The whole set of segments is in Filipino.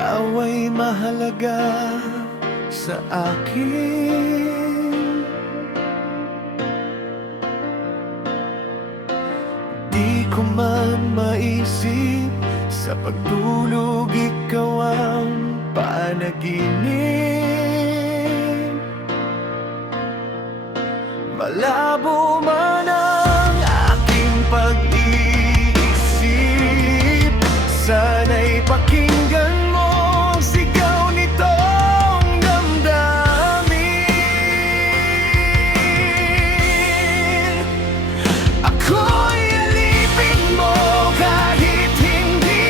ikaw ay mahalaga sa akin. Di ko man maisip, sa pagtulog ikaw ang panaginip. Malabo man ang aking pag-iisip, sana'y pakinggan mo ang sigaw nitong damdamin. Ako'y alipin mo kahit hindi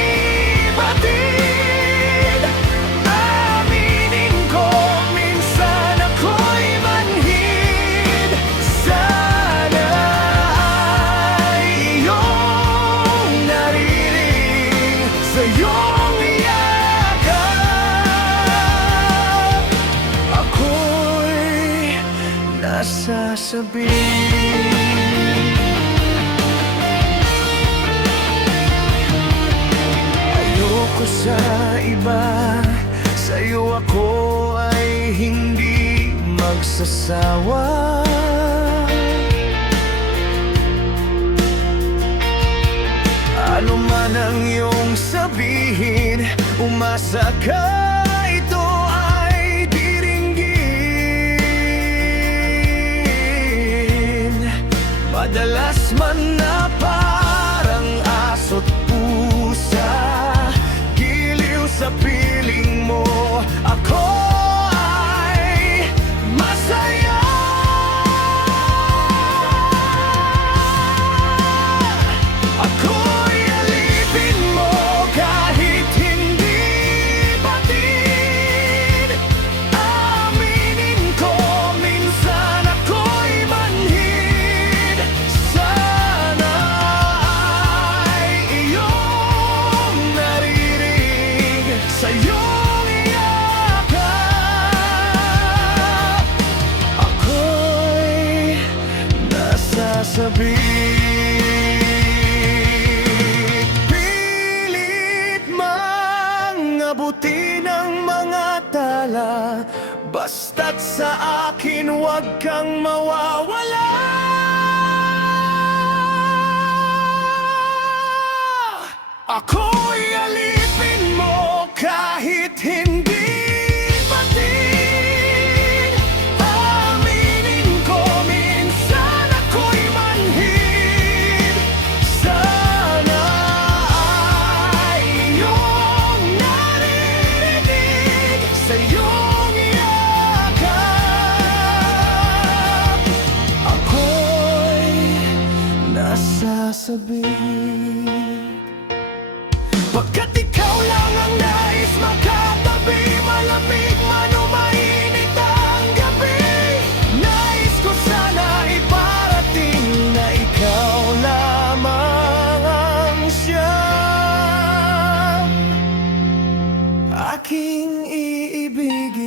batid. Aminin ko, minsan ako'y manhid. Sana ay iyong naririnig sa iyong yakap. Ako'y nasasabi. Ayoko sa iba, sa'yo ako ay hindi magsasawa. Ano man ang iyong sabihin, umasa ka ito ay diringgin. Madalas man na parang aso't pusa, giliw sa piling mo, ako ay masaya. Ako'y alipin mo kahit hindi batid. Aminin ko, minsan ako'y manhid. Sana ay iyong naririnig sa iyong yakap. Ako'y nasasabi. Pilit mang abutin ang mga tala, basta't sa akin huwag kang mawawala. Ako'y alipin mo kahit hindi batid. Aminin ko, minsan ako'y manhid. Sana ay iyong naririnig sa iyong yakap. Ako'y nasasabi. Pagkat ikaw lang ang nais makatabi, malamig man o mainit ang gabi. Nais ko sana iparating na ikaw lamang ang siyang aking iibigin.